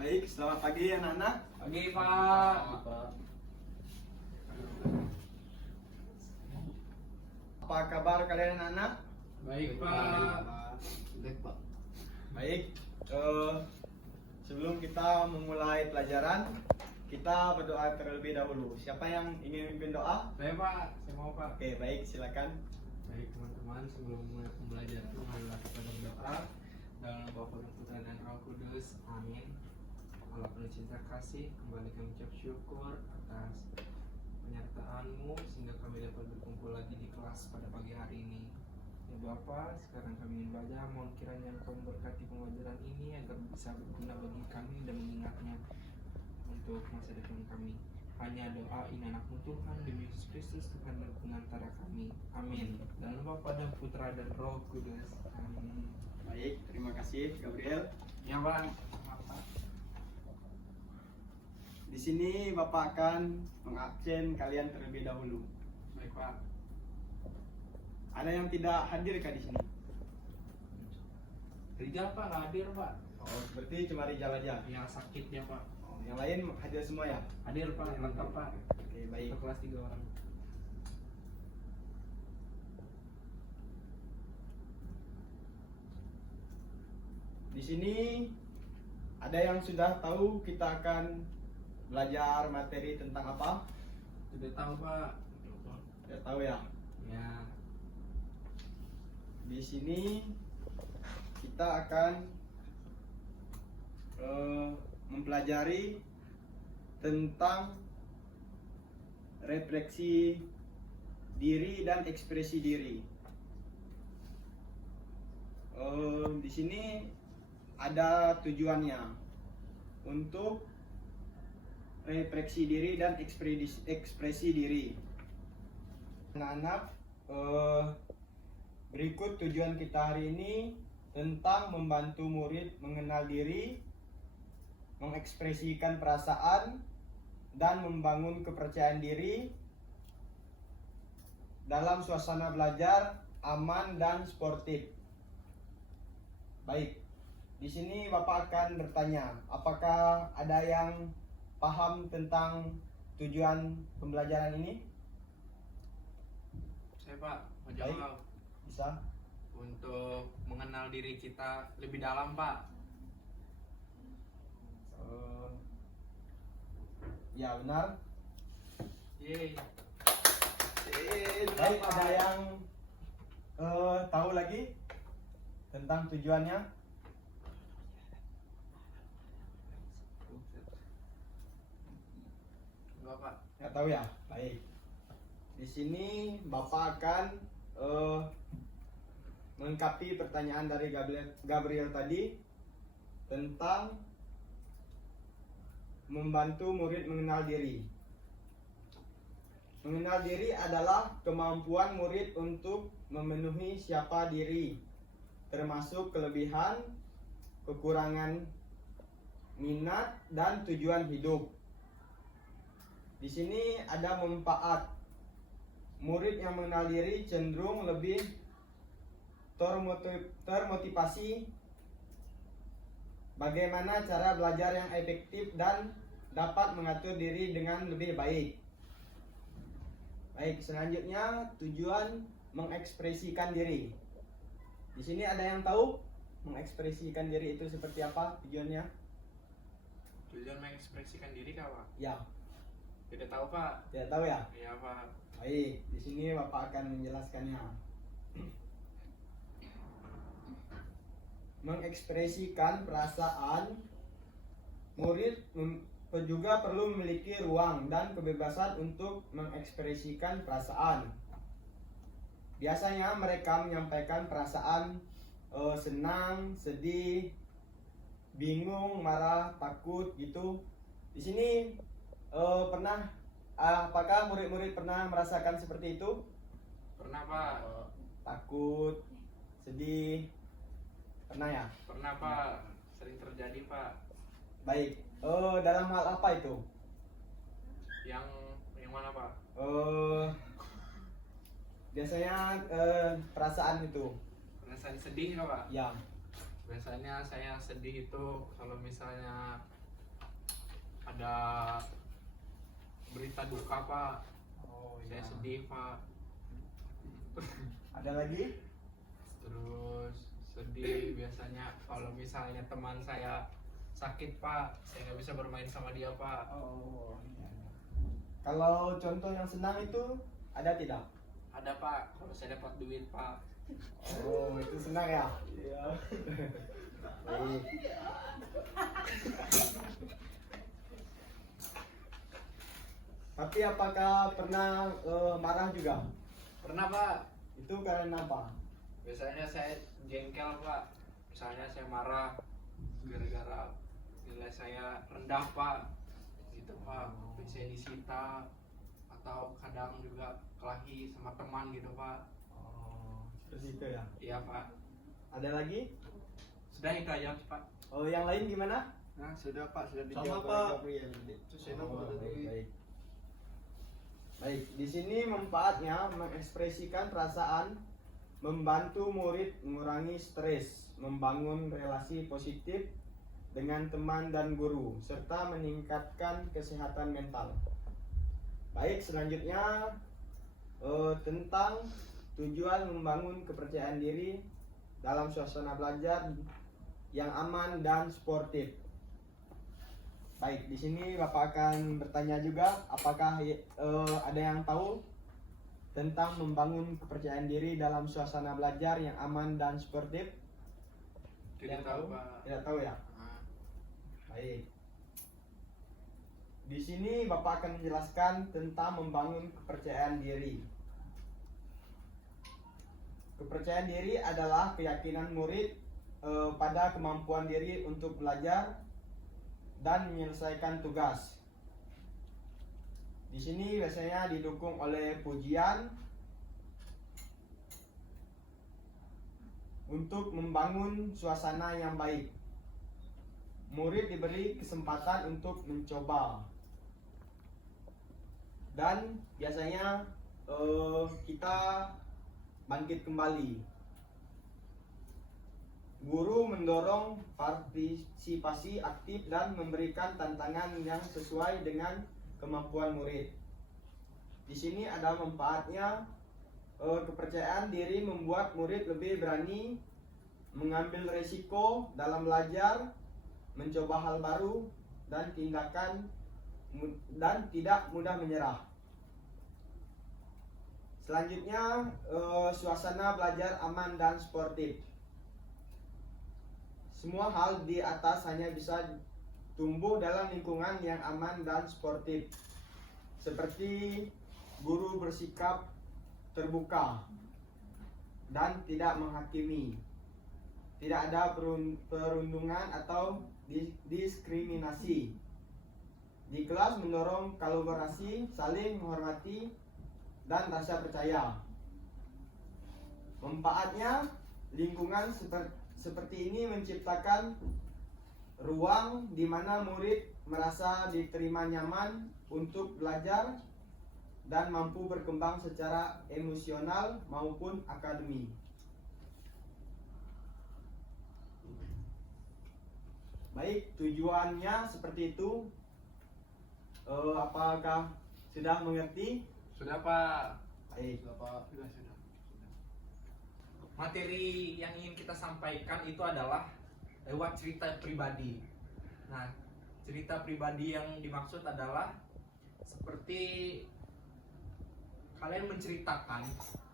Baik, selamat pagi anak-anak. Pagi Pak. Apa kabar kalian anak-anak? Baik Pak. Baik Pak. Baik, sebelum kita memulai pelajaran, kita berdoa terlebih dahulu. Siapa yang ingin memimpin doa? Saya Pak, saya mau Pak. Oke, baik, silakan. Baik teman-teman, sebelum belajar itu marilah kita berdoa dalam nama Bapa dan Putra dan Roh Kudus. Amin. Allah penuh cinta kasih, kembali kami ucap syukur atas penyertaan-Mu sehingga kami dapat berkumpul lagi di kelas pada pagi hari ini. Ya Bapa, sekarang kami ingin belajar, mohon kiranya Engkau memberkati pembelajaran ini agar bisa berguna bagi kami dan mengingatnya untuk masa depan kami. Hanya doa ini anak-Mu Tuhan demi Yesus Kristus Tuhan dan pengantara kami. Amin. Dalam nama Bapa dan Putra dan Roh Kudus. Amin. Baik, terima kasih Gabriel. Ya Bang. Apa? Di sini Bapak akan mengabsen kalian terlebih dahulu. Baik Pak. Ada yang tidak hadir kah di sini? Rijal Pak nggak hadir Pak. Oh, berarti cuma Rijal aja. Yang sakit dia Pak. Oh, yang lain hadir semua ya? Hadir Pak, lengkap Pak. Oke, baik. Satu kelas 3 orang. Di sini ada yang sudah tahu kita akan belajar materi tentang apa? Sudah tahu Pak. Sudah tahu ya. Ya. Di sini kita akan mempelajari tentang refleksi diri dan ekspresi diri. Di sini ada tujuannya untuk refleksi diri dan ekspresi diri. Anak-anak, berikut tujuan kita hari ini tentang membantu murid mengenal diri, mengekspresikan perasaan, dan membangun kepercayaan diri dalam suasana belajar aman dan sportif. Baik, di sini Bapak akan bertanya, apakah ada yang paham tentang tujuan pembelajaran ini? Saya Pak, mau Baik. jawab. Bisa? Untuk mengenal diri kita lebih dalam Pak. Ya benar. Yeay. Baik, ada yang tahu lagi tentang tujuannya? Enggak Pak. Nggak tahu ya? Baik. Di sini Bapak akan melengkapi pertanyaan dari Gabriel tadi tentang membantu murid mengenal diri. Mengenal diri adalah kemampuan murid untuk memenuhi siapa diri, termasuk kelebihan, kekurangan, minat, dan tujuan hidup. Di sini ada manfaat. Murid yang mengenal diri cenderung lebih termotivasi bagaimana cara belajar yang efektif dan dapat mengatur diri dengan lebih baik. Baik, selanjutnya tujuan mengekspresikan diri. Di sini ada yang tahu mengekspresikan diri itu seperti apa tujuannya? Tujuan mengekspresikan diri kah Pak? Ya, Tidak tahu Pak. tidak tahu ya? Iya Pak. Baik, di sini Bapak akan menjelaskannya. Mengekspresikan perasaan, murid juga perlu memiliki ruang dan kebebasan untuk mengekspresikan perasaan. Biasanya mereka menyampaikan perasaan senang, sedih, bingung, marah, takut gitu. Di sini apakah murid-murid pernah merasakan seperti itu? Pernah Pak. Takut, sedih, pernah ya? Pernah Pak. Sering terjadi Pak. Baik, dalam hal apa itu? Yang mana Pak? Biasanya perasaan itu. Perasaan sedih nggak Pak? Ya, Biasanya saya sedih itu kalau misalnya ada berita duka Pak. Oh Saya sedih Pak. Ada lagi? Terus sedih biasanya kalau misalnya teman saya sakit Pak, saya nggak bisa bermain sama dia Pak. Oh iya. Kalau contoh yang senang itu ada tidak? Ada Pak, kalau saya dapat duit Pak. Oh itu senang ya? Iya. Baik. Tapi apakah pernah marah juga? Pernah Pak. Itu karena apa? Biasanya saya jengkel Pak. Misalnya saya marah gara-gara nilai saya rendah Pak. Gitu Pak. HP saya disita atau kadang juga kelahi sama teman gitu Pak. Oh, seperti itu ya. Iya Pak. Ada lagi? Sudah itu aja Pak. Oh, yang lain gimana? Nah, sudah Pak, sudah Sama, dijawab Pak. oleh Gabriel. Itu saya Oh, nomor tadi. baik. Baik, di sini manfaatnya mengekspresikan perasaan, membantu murid mengurangi stres, membangun relasi positif dengan teman dan guru, serta meningkatkan kesehatan mental. Baik, selanjutnya tentang tujuan membangun kepercayaan diri dalam suasana belajar yang aman dan sportif. Baik, di sini Bapak akan bertanya juga, apakah ada yang tahu tentang membangun kepercayaan diri dalam suasana belajar yang aman dan sportif? Tidak Yang tahu Pak. Tidak tahu ya? Nah, Baik. Di sini Bapak akan menjelaskan tentang membangun kepercayaan diri. Kepercayaan diri adalah keyakinan murid pada kemampuan diri untuk belajar dan menyelesaikan tugas. Di sini biasanya didukung oleh pujian untuk membangun suasana yang baik. Murid diberi kesempatan untuk mencoba. Dan biasanya kita bangkit kembali. Guru mendorong partisipasi aktif dan memberikan tantangan yang sesuai dengan kemampuan murid. Di sini ada manfaatnya, kepercayaan diri membuat murid lebih berani mengambil resiko dalam belajar, mencoba hal baru, dan tidak mudah menyerah. Selanjutnya, suasana belajar aman dan sportif. Semua hal di atas hanya bisa tumbuh dalam lingkungan yang aman dan sportif. Seperti guru bersikap terbuka dan tidak menghakimi. Tidak ada perundungan atau diskriminasi. Di kelas mendorong kolaborasi, saling menghormati, dan rasa percaya. Manfaatnya, lingkungan seperti ini menciptakan ruang di mana murid merasa diterima nyaman untuk belajar dan mampu berkembang secara emosional maupun akademik. Baik, tujuannya seperti itu. Apakah sudah mengerti? sudah Pak. Baik. Sudah Pak. Sudah. Materi yang ingin kita sampaikan itu adalah lewat cerita pribadi. Nah, cerita pribadi yang dimaksud adalah seperti kalian menceritakan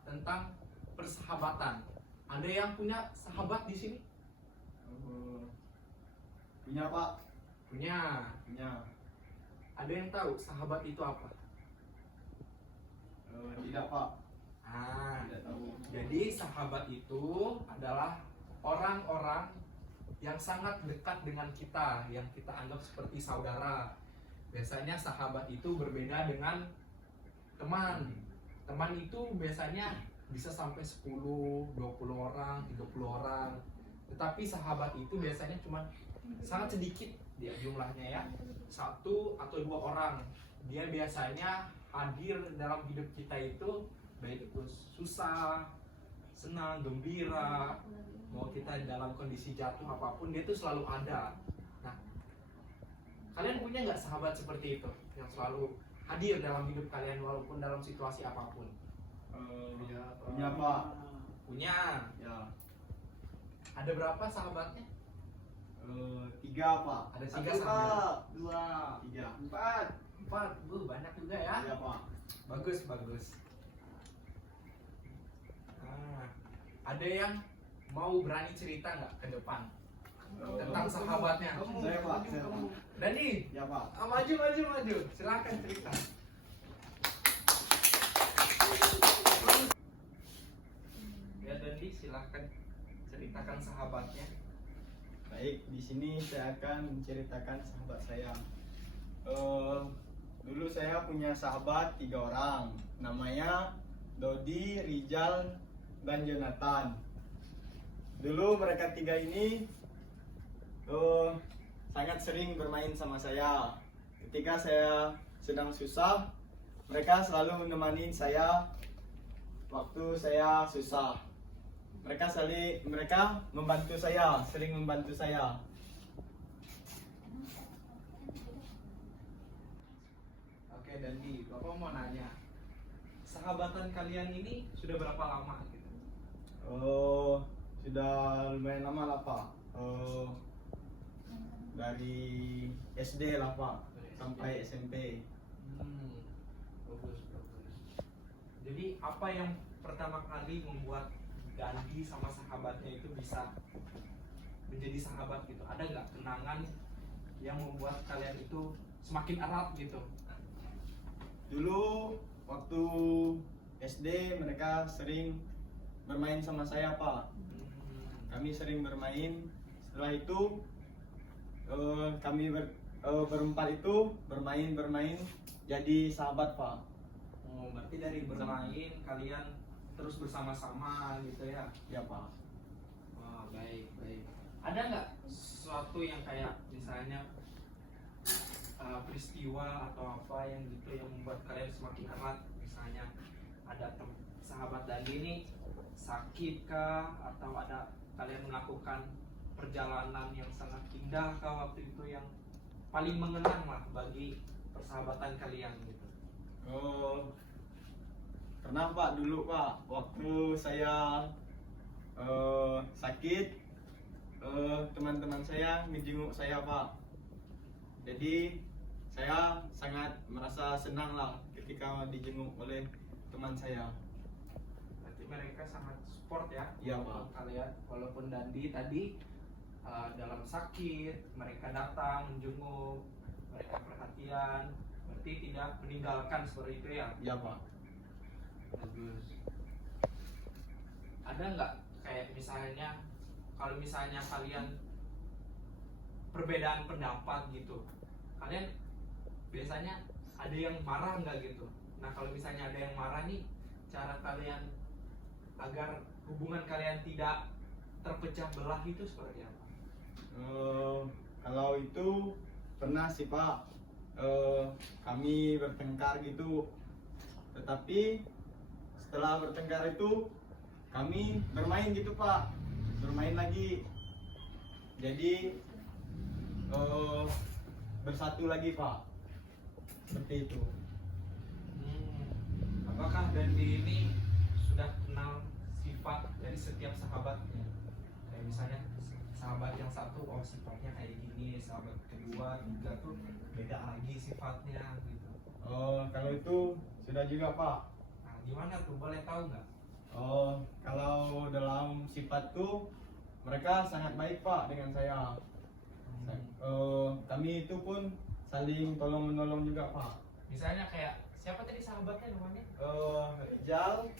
tentang persahabatan. Ada yang punya sahabat di sini? Punya Pak? Punya. Punya. Ada yang tahu sahabat itu apa? Tidak Pak. Ah, Tidak tahu. jadi sahabat itu adalah orang-orang yang sangat dekat dengan kita, yang kita anggap seperti saudara. Biasanya sahabat itu berbeda dengan teman. Teman itu biasanya bisa sampai 10, 20 orang, 30 orang. Tetapi sahabat itu biasanya cuma sangat sedikit dia jumlahnya ya. 1 atau 2 orang. Dia biasanya hadir dalam hidup kita itu, baik itu susah, senang, gembira, mau kita dalam kondisi jatuh apapun, dia tuh selalu ada. Nah, Kalian punya nggak sahabat seperti itu yang selalu hadir dalam hidup kalian walaupun dalam situasi apapun? Punya Pak. Punya. Ya. Ada berapa sahabatnya? 3 Pak. Ada 3 Satu, sahabat. Pak. 2, 3. 4. 4. Banyak juga ya. Iya Pak. Bagus, bagus. Ada yang mau berani cerita nggak ke depan tentang sahabatnya? Saya Pak. Saya Pak. Dani, Ya Pak. maju. Silakan cerita. Ya Dani, silakan ceritakan sahabatnya. Baik, di sini saya akan menceritakan sahabat saya. Dulu saya punya sahabat 3 orang, namanya Dodi, Rijal, dan Jonathan. Dulu mereka 3 ini sangat sering bermain sama saya. Ketika saya sedang susah, mereka selalu menemani saya waktu saya susah. Mereka membantu saya, sering membantu saya. Oke Dandi, Bapak mau nanya, sahabatan kalian ini sudah berapa lama gitu? Sudah lumayan lama lah Pak. Dari SD lah Pak, sampai SMP. Bagus. Jadi apa yang pertama kali membuat Dandi sama sahabatnya itu bisa menjadi sahabat gitu? Ada nggak kenangan yang membuat kalian itu semakin erat gitu? Dulu waktu SD mereka sering bermain sama saya Pak. Kami sering bermain. Setelah itu kami berempat itu bermain jadi sahabat Pak. Oh, berarti dari bermain kalian terus bersama-sama gitu ya? Ya Pak. Wah, baik. Ada nggak sesuatu yang kayak misalnya peristiwa atau apa yang gitu yang membuat kalian semakin erat? Misalnya ada sahabat Dandi ini sakit kah, atau ada kalian melakukan perjalanan yang sangat indah kah waktu itu yang paling mengenang lah bagi persahabatan kalian gitu? Pernah Pak, dulu Pak, waktu saya sakit, teman-teman saya menjenguk saya Pak. Jadi saya sangat merasa senang lah ketika dijenguk oleh teman saya. Berarti mereka sangat support ya? Iya, Walaupun Pak. Kalian, walaupun Dandi tadi dalam sakit, mereka datang menjenguk, mereka perhatian, berarti tidak meninggalkan seperti itu ya? Iya Pak. Bagus. Ada nggak kayak misalnya kalau misalnya kalian perbedaan pendapat gitu, kalian biasanya ada yang marah nggak gitu? Nah kalau misalnya ada yang marah nih, cara kalian agar hubungan kalian tidak terpecah belah itu seperti apa? Kalau itu pernah sih Pak, kami bertengkar gitu. Tetapi setelah bertengkar itu kami bermain gitu Pak, bermain lagi. Jadi bersatu lagi Pak, seperti itu. Apakah Dandi ini sudah kenal sifat dari setiap sahabatnya? Kayak misalnya sahabat yang satu, oh sifatnya kayak gini, sahabat kedua, tiga tuh beda lagi sifatnya gitu. Kalau itu sudah juga Pak. Nah, gimana tuh? Boleh tahu nggak? Kalau dalam sifat tuh mereka sangat baik Pak dengan saya. Kami itu pun saling tolong menolong juga Pak. Misalnya kayak siapa tadi sahabatnya namanya? Rijal,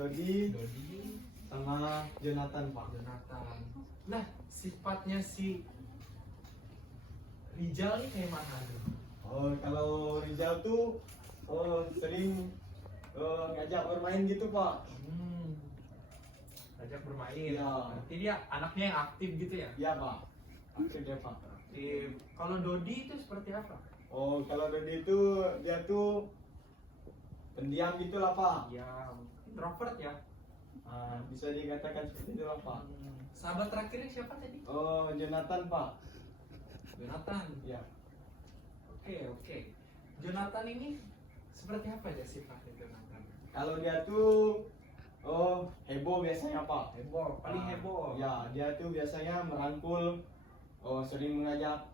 Dodi, sama Jonathan Pak. Jonathan. Nah, sifatnya si Rijal nih kayak mana tuh? Kalau Rijal tuh sering ngajak bermain gitu Pak. Ajak bermain. Iya. Berarti dia anaknya yang aktif gitu ya? Iya Pak. Aktif dia Pak. Aktif. Kalau Dodi itu seperti apa? Kalau Dodi itu dia tuh pendiam gitu lah Pak. Ya, introvert ya. Bisa dikatakan seperti itu lah Pak. Sahabat terakhirnya siapa tadi? Jonathan Pak. Jonathan. Ya. Oke. Jonathan ini seperti apa ya sifatnya Jonathan? Kalau dia tuh heboh biasanya Pak. Heboh, paling heboh. Ya, dia tuh biasanya merangkul, sering mengajak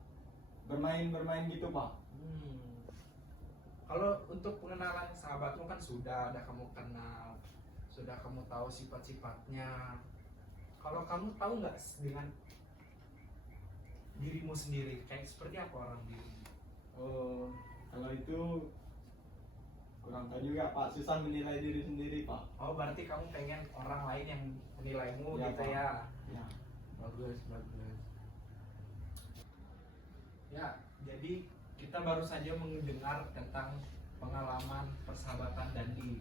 bermain gitu Pak. Kalau untuk pengenalan sahabatmu kan sudah ada kamu kenal, sudah kamu tahu sifat-sifatnya. Kalau kamu tahu nggak dengan dirimu sendiri kayak seperti apa orang dirimu? Kalau itu kurang tahu juga Pak, susah menilai diri sendiri Pak. Oh, berarti kamu pengen orang lain yang menilaimu Ya, gitu Pak. ya? Ya. Bagus. Ya, jadi kita baru saja mendengar tentang pengalaman persahabatan Dandi.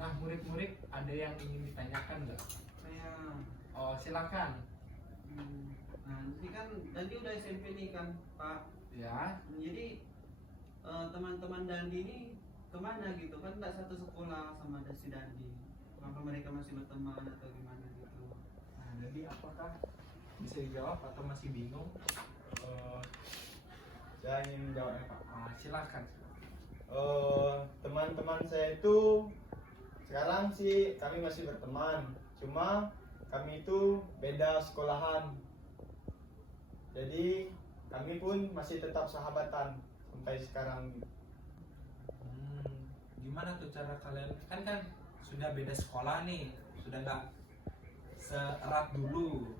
Nah, murid-murid ada yang ingin ditanyakan nggak? Saya Oh, silakan. nah ini kan Dandi udah SMP nih kan Pak. Ya. Jadi teman-teman Dandi ini kemana gitu kan, nggak satu sekolah sama si Dandi. Apa mereka masih berteman atau gimana gitu? Nah, jadi apakah bisa dijawab atau masih bingung? Saya ingin menjawabnya Pak. Silakan. Teman-teman saya itu sekarang sih kami masih berteman, cuma kami itu beda sekolahan. Jadi kami pun masih tetap sahabatan sampai sekarang. Gimana tuh cara kalian kan sudah beda sekolah nih, sudah nggak seerat dulu.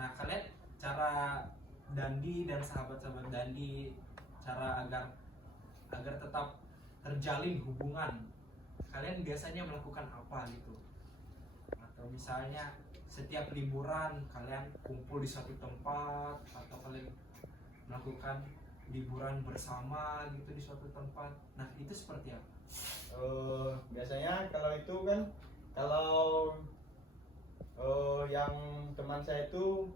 Nah, kalian cara Dandi dan sahabat-sahabat Dandi, cara agar tetap terjalin hubungan, kalian biasanya melakukan apa gitu? Atau misalnya setiap liburan kalian kumpul di satu tempat, atau kalian melakukan liburan bersama gitu di suatu tempat. Nah, itu seperti apa? Biasanya kalau itu kan, kalau yang teman saya itu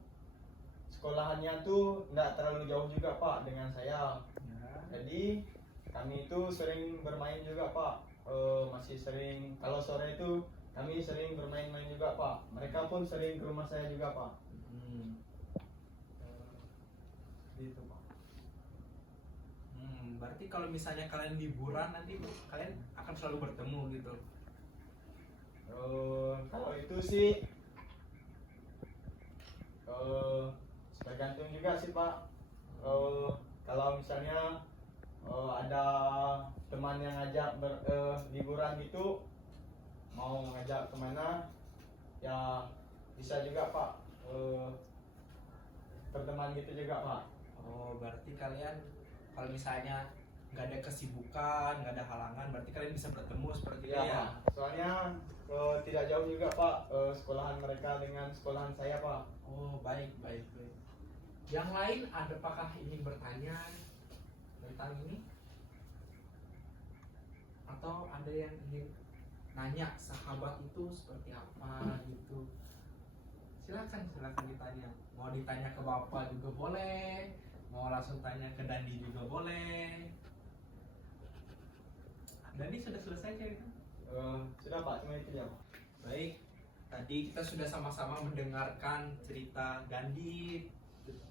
sekolahannya tuh nggak terlalu jauh juga Pak dengan saya. Ya. Jadi kami itu sering bermain juga Pak. Masih sering, kalau sore itu kami sering bermain-main juga Pak. Mereka pun sering ke rumah saya juga Pak. Gitu Pak. Berarti kalau misalnya kalian liburan nanti kalian akan selalu bertemu gitu. Kalau itu sih tergantung juga sih Pak. Kalau misalnya ada teman yang ngajak liburan gitu, mau ngajak kemana, ya bisa juga Pak. Berteman gitu juga Pak. Oh, berarti kalian kalau misalnya nggak ada kesibukan, nggak ada halangan, berarti kalian bisa bertemu seperti itu Ya, ya? Pak. Soalnya tidak jauh juga Pak, sekolahan mereka dengan sekolahan saya Pak. Oh, baik. Yang lain apakah ingin bertanya tentang ini? Atau ada yang ingin nanya sahabat itu seperti apa gitu? Silakan ditanya. Mau ditanya ke Bapak juga boleh, mau langsung tanya ke Dandi juga boleh. Dandi sudah selesai cerita? Sudah Pak, cuma itu ya Pak. Baik, tadi kita sudah sama-sama mendengarkan cerita Dandi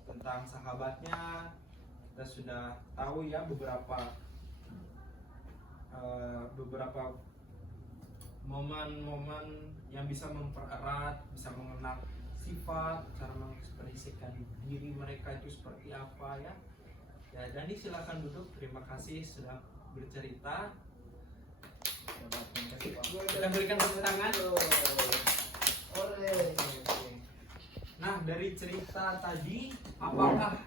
tentang sahabatnya. Kita sudah tahu ya beberapa momen-momen yang bisa mempererat, bisa mengenal sifat, cara mengekspresikan diri mereka itu seperti apa ya. Ya, Dandi silakan duduk. Terima kasih sudah bercerita. Kita berikan tepuk tangan. Nah, dari cerita tadi, apakah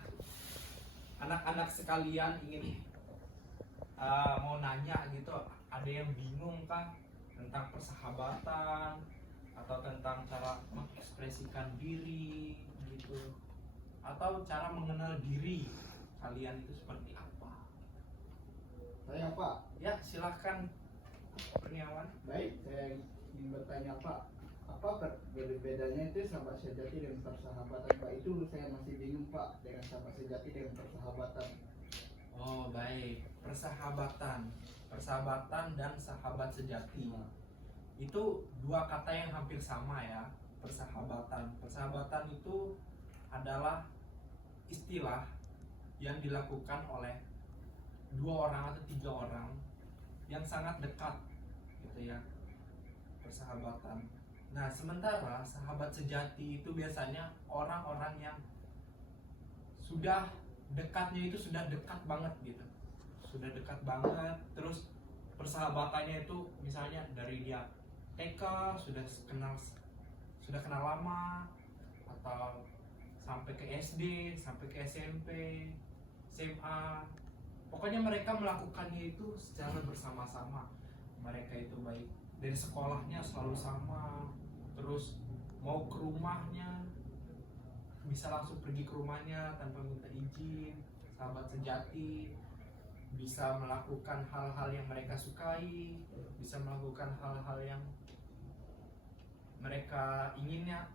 anak-anak sekalian ingin mau nanya gitu? Ada yang bingung kah tentang persahabatan atau tentang cara mengekspresikan diri gitu? Atau cara mengenal diri kalian itu seperti apa? Saya Pak, Ya, silahkan Kurniawan. baik, saya ingin bertanya Pak, apa bedanya itu sahabat sejati dengan persahabatan Pak? Itu saya masih bingung Pak, dengan sahabat sejati dengan persahabatan. Oh, baik. Persahabatan dan sahabat sejati. Itu dua kata yang hampir sama ya. Persahabatan itu adalah istilah yang dilakukan oleh 2 orang atau 3 orang yang sangat dekat gitu ya, persahabatan. Nah, sementara sahabat sejati itu biasanya orang-orang yang sudah dekatnya itu sudah dekat banget gitu. Sudah dekat banget, terus persahabatannya itu misalnya dari dia TK sudah kenal lama, atau sampai ke SD, sampai ke SMP, SMA. Pokoknya mereka melakukannya itu secara bersama-sama. Mereka itu baik dari sekolahnya selalu sama, terus mau ke rumahnya bisa langsung pergi ke rumahnya tanpa minta izin. Sahabat sejati bisa melakukan hal-hal yang mereka sukai, bisa melakukan hal-hal yang mereka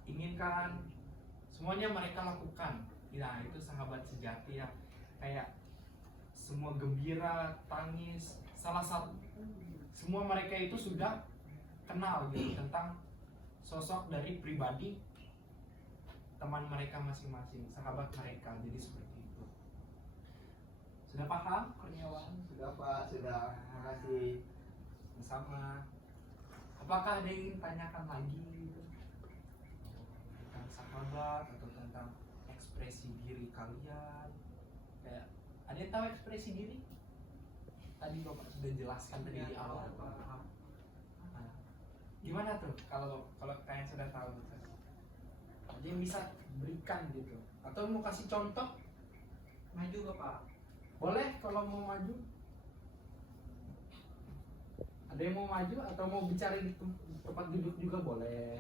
inginkan, semuanya mereka lakukan. Nah, itu sahabat sejati ya. Kayak semua gembira, tangis, salah satu, semua mereka itu sudah kenal gitu tentang sosok dari pribadi teman mereka masing-masing, sahabat mereka. Jadi seperti itu. Sudah paham, Kurniawan? Sudah Pak, sudah. Terima kasih. Sama. Apakah ada yang ingin tanyakan lagi gitu? Tentang sahabat atau tentang ekspresi diri kalian? Kayak ada yang tahu ekspresi diri? Tadi Bapak sudah jelaskan tadi di awal. Nah, gimana tuh kalau kalian sudah tahu gitu? Ada yang bisa berikan gitu? Atau mau kasih contoh? Maju ke Pak. Boleh kalau mau maju. Ada yang mau maju atau mau bicara di tempat duduk juga boleh.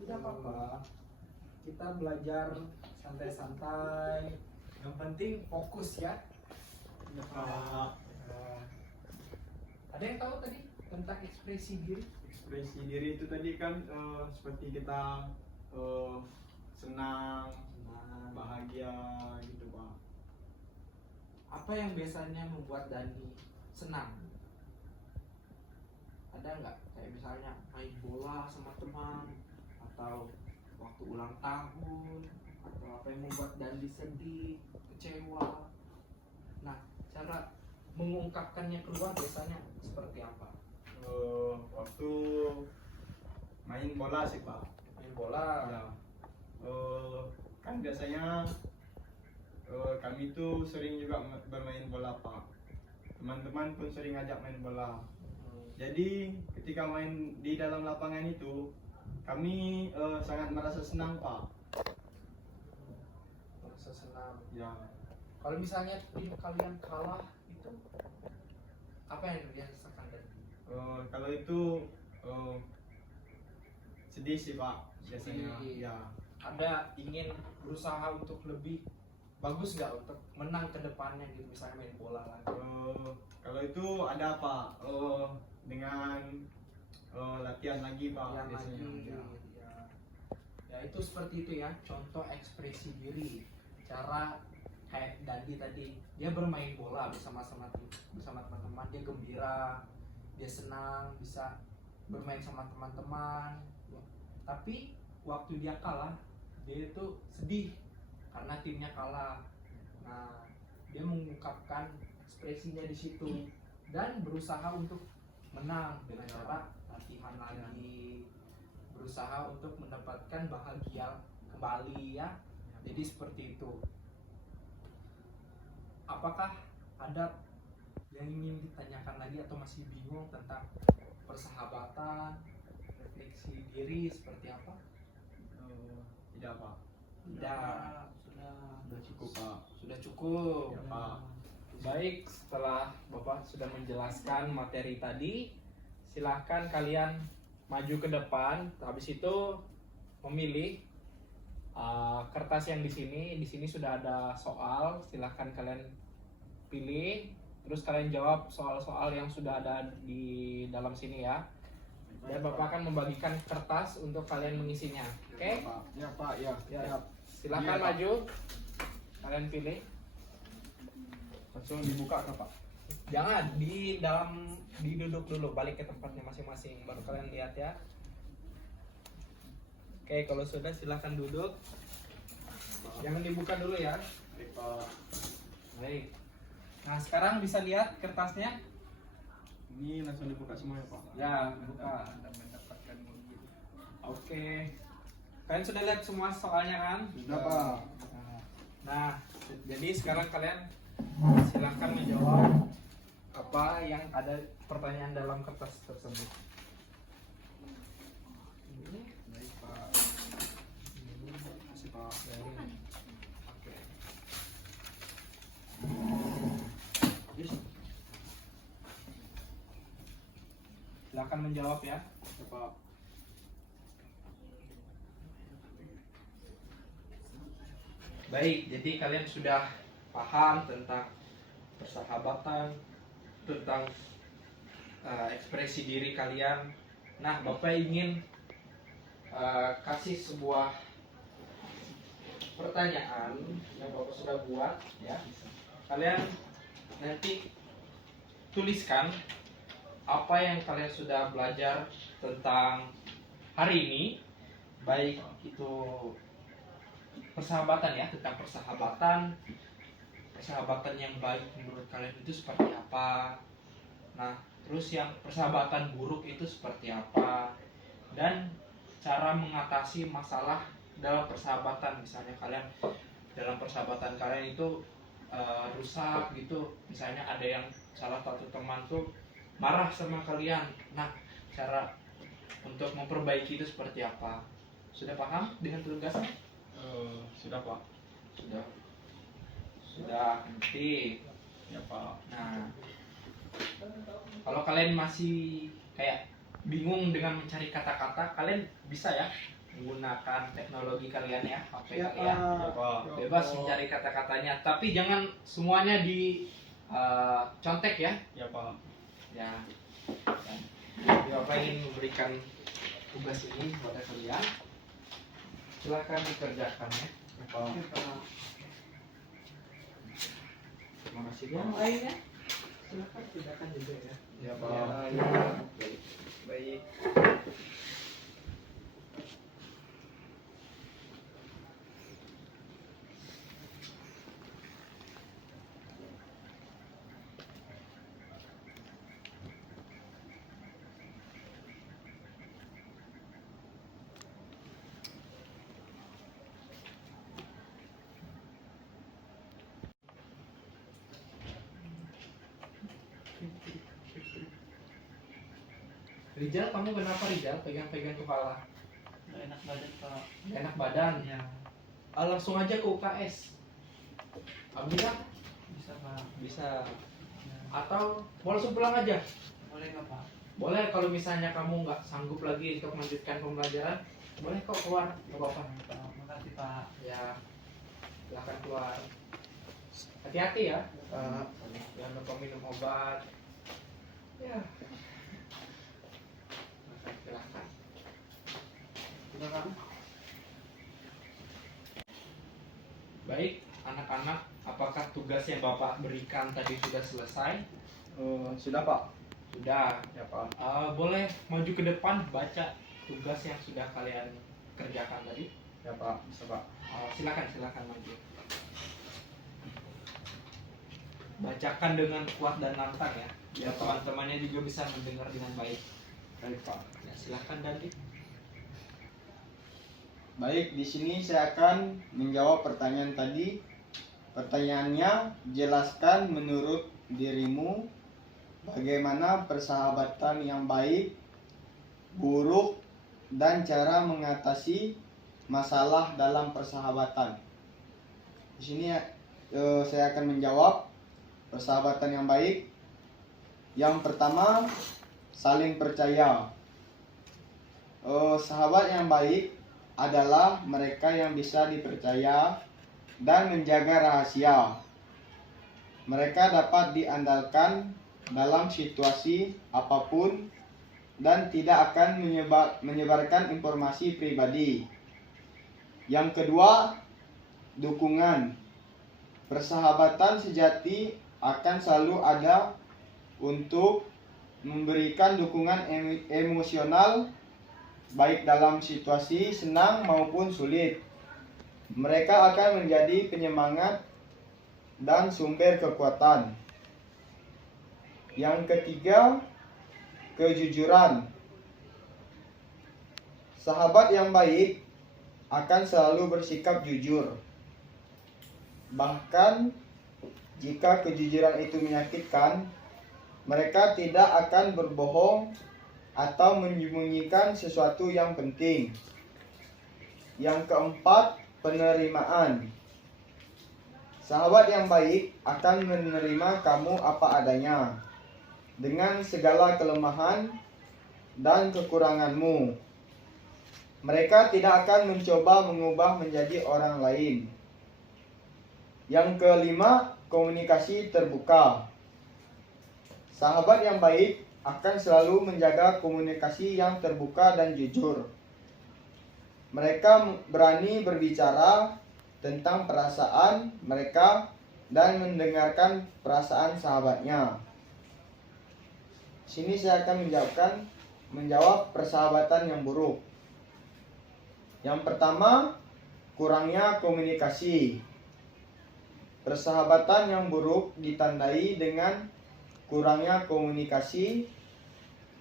Tidak apa-apa. Kita belajar santai-santai. Yang penting fokus ya. Ya, Pak. Ada yang tahu tadi tentang ekspresi diri? Ekspresi diri itu tadi kan seperti kita senang, bahagia gitu Pak. Apa yang biasanya membuat Dani senang? Ada nggak? Kayak misalnya main bola sama teman, atau waktu ulang tahun, atau apa yang membuat Dani sedih, kecewa. Nah, cara mengungkapkannya keluar biasanya seperti apa? Waktu main bola sih Pak. Main bola. Ya. Kan biasanya kami tuh sering juga bermain bola Pak. Teman-teman pun sering ajak main bola. Jadi ketika main di dalam lapangan itu kami sangat merasa senang Pak. Merasa senang. Ya. Kalau misalnya tim kalian kalah itu apa yang dirasakan Dani? Kalau itu sedih sih Pak biasanya. Sedih. Ya. Ada ingin berusaha untuk lebih bagus nggak untuk menang ke depannya gitu, misalnya main bola lagi? Kalau itu ada Pak dengan latihan lagi Pak Yang biasanya. lagi, Ya. ya itu seperti itu ya, contoh ekspresi diri. Cara kayak Dandi tadi, dia bermain bola bersama teman-teman, dia gembira, dia senang bisa bermain sama teman-teman. Tapi waktu dia kalah, dia itu sedih karena timnya kalah. Nah, dia mengungkapkan ekspresinya di situ dan berusaha untuk menang dengan cara latihan lagi, berusaha untuk mendapatkan bahagia kembali ya. Jadi seperti itu. Apakah ada yang ingin ditanyakan lagi atau masih bingung tentang persahabatan, refleksi diri seperti apa? Tidak Pak. Tidak. Sudah cukup Pak. Sudah cukup. Ya Pak. Baik, setelah Bapak sudah menjelaskan materi tadi, silahkan kalian maju ke depan. Habis itu memilih kertas yang di sini sudah ada soal. Silahkan kalian pilih, terus kalian jawab soal-soal yang sudah ada di dalam sini ya. Dan Bapak akan membagikan kertas untuk kalian mengisinya. Oke? Ya Pak, ya. Ya. Silahkan Iya, Pak. maju. Kalian pilih. Langsung dibuka ke Pak. Jangan diduduk dulu, balik ke tempatnya masing-masing, baru kalian lihat ya. Oke, kalau sudah silahkan duduk. Jangan dibuka dulu ya. Baik, Pak. Baik. Nah, sekarang bisa lihat kertasnya? Ini langsung dibuka semua ya Pak. Ya, buka. Anda mendapatkan mobil. Oke. Kalian sudah lihat semua soalnya kan? Sudah Pak. Nah, jadi sekarang kalian silahkan menjawab apa yang ada pertanyaan dalam kertas tersebut. Ini, Baik, Pak. Kasih Pak. oke. Silahkan menjawab ya. Ya Pak. Baik, jadi kalian sudah paham tentang persahabatan, tentang ekspresi diri kalian. Nah, Bapak ingin kasih sebuah pertanyaan yang Bapak sudah buat, ya. Kalian nanti tuliskan apa yang kalian sudah belajar tentang hari ini, baik itu persahabatan ya, tentang persahabatan yang baik menurut kalian itu seperti apa. Nah, terus yang persahabatan buruk itu seperti apa, dan cara mengatasi masalah dalam persahabatan. Misalnya kalian dalam persahabatan kalian itu rusak gitu, misalnya ada yang salah satu teman tuh marah sama kalian. Nah, cara untuk memperbaiki itu seperti apa? Sudah paham dengan tugasnya? Sudah Pak. Sudah ngerti. Ya Pak. Nah, kalau kalian masih kayak bingung dengan mencari kata-kata, kalian bisa ya menggunakan teknologi kalian ya, HP Ya kalian. Pak. Ya Pak. Bebas mencari kata-katanya, tapi jangan semuanya di contek ya. Ya Pak. Ya. Jadi Bapak ingin memberikan tugas ini kepada kalian. Silakan dikerjakan ya. Ya Pak. Terima kasih. Yang lainnya silakan kerjakan juga ya. Ya Pak. Baik. Rijal, kamu kenapa Rijal pegang-pegang kepala? Nggak enak badan Pak. Gak enak badan. Ya, Langsung aja ke UKS. Alhamdulillah. bisa Pak. Bisa. Ya. Atau mau langsung pulang aja. Boleh nggak Pak? Boleh, kalau misalnya kamu nggak sanggup lagi untuk melanjutkan pembelajaran, boleh kok keluar, nggak apa-apa. Pak, makasih Pak. Ya, silahkan keluar. Hati-hati ya. Jangan lupa minum obat. Ya. Silahkan. Silakan. Baik, anak-anak, apakah tugas yang Bapak berikan tadi sudah selesai? Sudah Pak. Sudah. Ya Pak. Boleh maju ke depan baca tugas yang sudah kalian kerjakan tadi. Ya Pak. Bisa Pak. Silakan maju. Bacakan dengan kuat dan lantang ya. Ya, Biar Pak. teman-temannya juga bisa mendengar dengan baik. Baik Pak. Ya, silakan Dandi. Baik, di sini saya akan menjawab pertanyaan tadi. Pertanyaannya, jelaskan menurut dirimu bagaimana persahabatan yang baik, buruk, dan cara mengatasi masalah dalam persahabatan. Di sini saya akan menjawab persahabatan yang baik. Yang pertama, saling percaya. Sahabat yang baik adalah mereka yang bisa dipercaya dan menjaga rahasia. Mereka dapat diandalkan dalam situasi apapun dan tidak akan menyebarkan informasi pribadi. Yang kedua, dukungan. Persahabatan sejati akan selalu ada untuk memberikan dukungan emosional baik dalam situasi senang maupun sulit. Mereka akan menjadi penyemangat dan sumber kekuatan. Yang ketiga, kejujuran. Sahabat yang baik akan selalu bersikap jujur. Bahkan jika kejujuran itu menyakitkan, mereka tidak akan berbohong atau menyembunyikan sesuatu yang penting. Yang keempat, penerimaan. Sahabat yang baik akan menerima kamu apa adanya, dengan segala kelemahan dan kekuranganmu. Mereka tidak akan mencoba mengubah menjadi orang lain. Yang kelima, komunikasi terbuka. Sahabat yang baik akan selalu menjaga komunikasi yang terbuka dan jujur. Mereka berani berbicara tentang perasaan mereka dan mendengarkan perasaan sahabatnya. Sini saya akan menjawab persahabatan yang buruk. Yang pertama, kurangnya komunikasi. Persahabatan yang buruk ditandai dengan kurangnya komunikasi.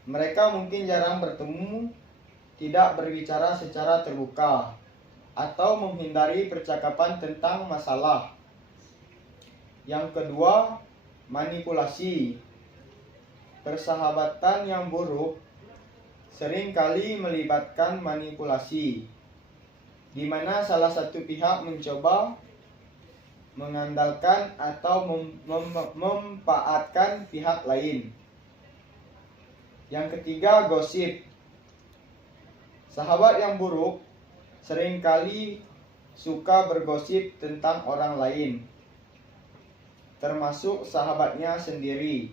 Mereka mungkin jarang bertemu, tidak berbicara secara terbuka, atau menghindari percakapan tentang masalah. Yang kedua, manipulasi. Persahabatan yang buruk seringkali melibatkan manipulasi, di mana salah satu pihak mencoba mengandalkan atau memanfaatkan pihak lain. Yang ketiga, gosip. Sahabat yang buruk seringkali suka bergosip tentang orang lain, termasuk sahabatnya sendiri.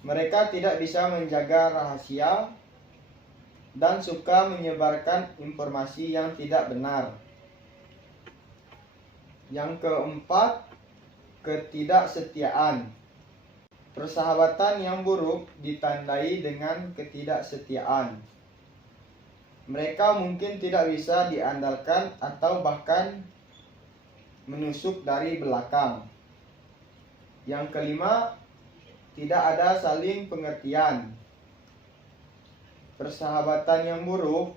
Mereka tidak bisa menjaga rahasia dan suka menyebarkan informasi yang tidak benar. Yang keempat, ketidaksetiaan. Persahabatan yang buruk ditandai dengan ketidaksetiaan. Mereka mungkin tidak bisa diandalkan atau bahkan menusuk dari belakang. Yang kelima, tidak ada saling pengertian. Persahabatan yang buruk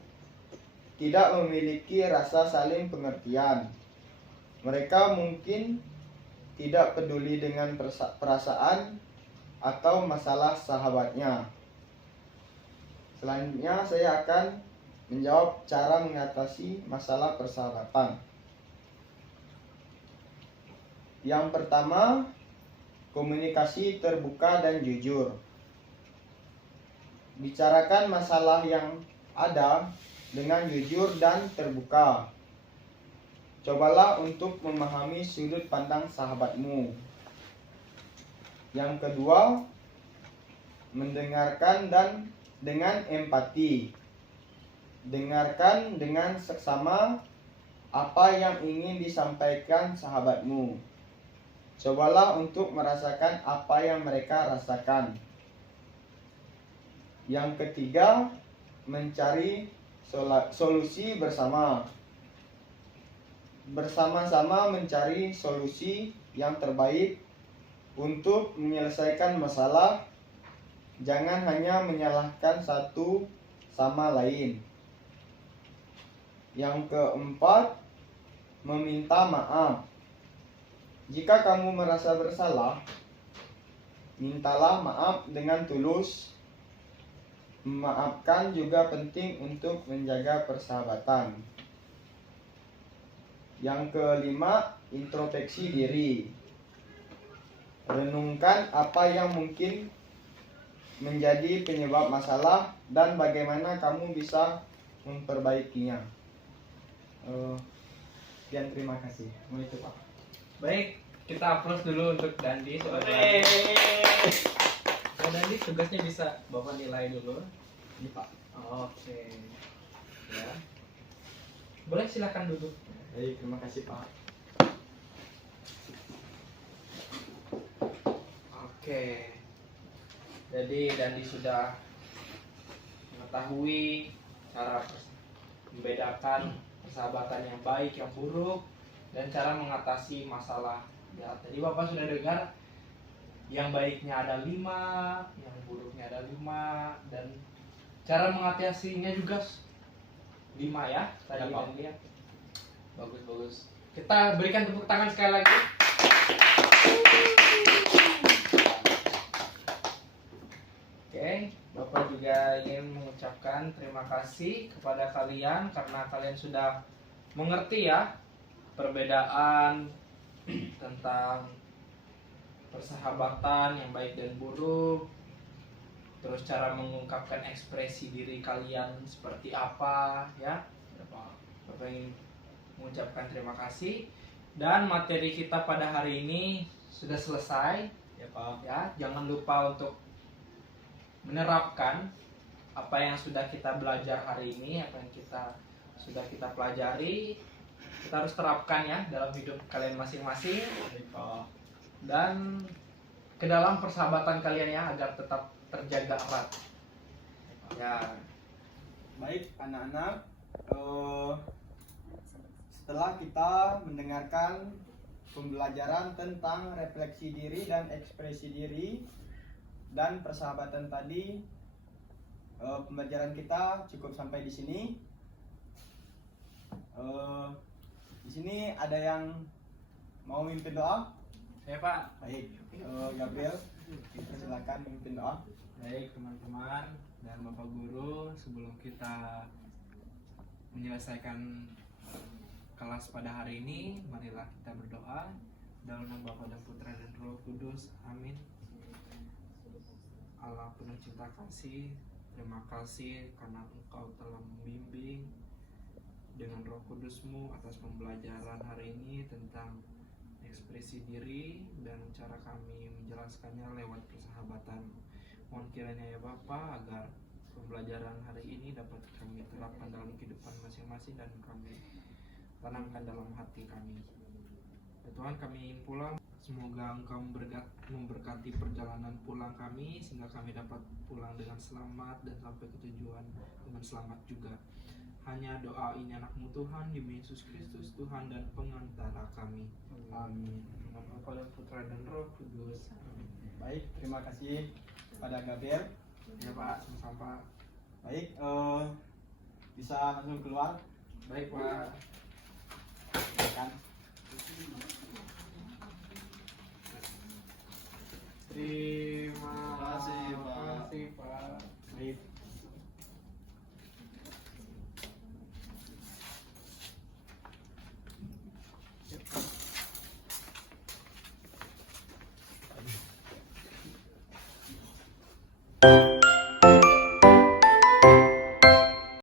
tidak memiliki rasa saling pengertian. Mereka mungkin tidak peduli dengan perasaan atau masalah sahabatnya. Selanjutnya saya akan menjawab cara mengatasi masalah persahabatan. Yang pertama, komunikasi terbuka dan jujur. Bicarakan masalah yang ada dengan jujur dan terbuka. Cobalah untuk memahami sudut pandang sahabatmu. Yang kedua, mendengarkan dan dengan empati. Dengarkan dengan seksama apa yang ingin disampaikan sahabatmu. Cobalah untuk merasakan apa yang mereka rasakan. Yang ketiga, mencari solusi bersama. Bersama-sama mencari solusi yang terbaik untuk menyelesaikan masalah. Jangan hanya menyalahkan satu sama lain. Yang keempat, meminta maaf. Jika kamu merasa bersalah, mintalah maaf dengan tulus. Memaafkan juga penting untuk menjaga persahabatan. Yang kelima, introspeksi diri. Renungkan apa yang mungkin menjadi penyebab masalah dan bagaimana kamu bisa memperbaikinya. Sekian, terima kasih. Itu Pak. Baik, kita applause dulu untuk Dandi. Dandi tugasnya bisa Bapak nilai dulu. Ini Pak. Oke. Ya. Boleh silakan duduk. Baik, terima kasih Pak. Oke. Jadi Dandi sudah mengetahui cara membedakan persahabatan yang baik, yang buruk, dan cara mengatasi masalah. Ya, tadi Bapak sudah dengar yang baiknya ada 5, yang buruknya ada 5, dan cara mengatasinya juga 5 ya. Tadi Ya, Pak. dan lihat. Bagus. Kita berikan tepuk tangan sekali lagi. Oke, Bapak juga ingin mengucapkan terima kasih kepada kalian karena kalian sudah mengerti ya perbedaan tentang persahabatan yang baik dan buruk, terus cara mengungkapkan ekspresi diri kalian seperti apa ya. Bapak ingin mengucapkan terima kasih, dan materi kita pada hari ini sudah selesai Ya Pak. ya. Jangan lupa untuk menerapkan apa yang sudah kita belajar hari ini, apa yang sudah kita pelajari. Kita harus terapkan ya dalam hidup kalian masing-masing Baik Pak. dan ke dalam persahabatan kalian ya, agar tetap terjaga erat ya. Baik anak-anak, setelah kita mendengarkan pembelajaran tentang refleksi diri dan ekspresi diri dan persahabatan tadi, pembelajaran kita cukup sampai di sini. Di sini ada yang mau mimpin doa? Saya Pak. Baik, Gabriel, silakan mimpin doa. Baik teman-teman dan Bapak Guru, sebelum kita menyelesaikan kelas pada hari ini, marilah kita berdoa. Dalam nama Bapa dan Putra dan Roh Kudus, amin. Allah penuh cinta kasih, terima kasih karena Engkau telah membimbing dengan Roh Kudus-Mu atas pembelajaran hari ini tentang ekspresi diri dan cara kami menjelaskannya lewat persahabatan. Mohon kiranya ya Bapa, agar pembelajaran hari ini dapat kami terapkan dalam kehidupan masing-masing dan kami tanamkan dalam hati kami. Ya Tuhan, kami ingin pulang. Semoga Engkau memberkati perjalanan pulang kami, sehingga kami dapat pulang dengan selamat dan sampai ke tujuan dengan selamat juga. Hanya doa ini anak-Mu Tuhan, demi Yesus Kristus Tuhan dan pengantara kami. Amin. Dengan Bapa dan Putra dan Roh Kudus. Amin. Baik, terima kasih pada Gabriel. Ya Pak, sama-sama. Baik, bisa langsung keluar. Baik Pak. Silakan.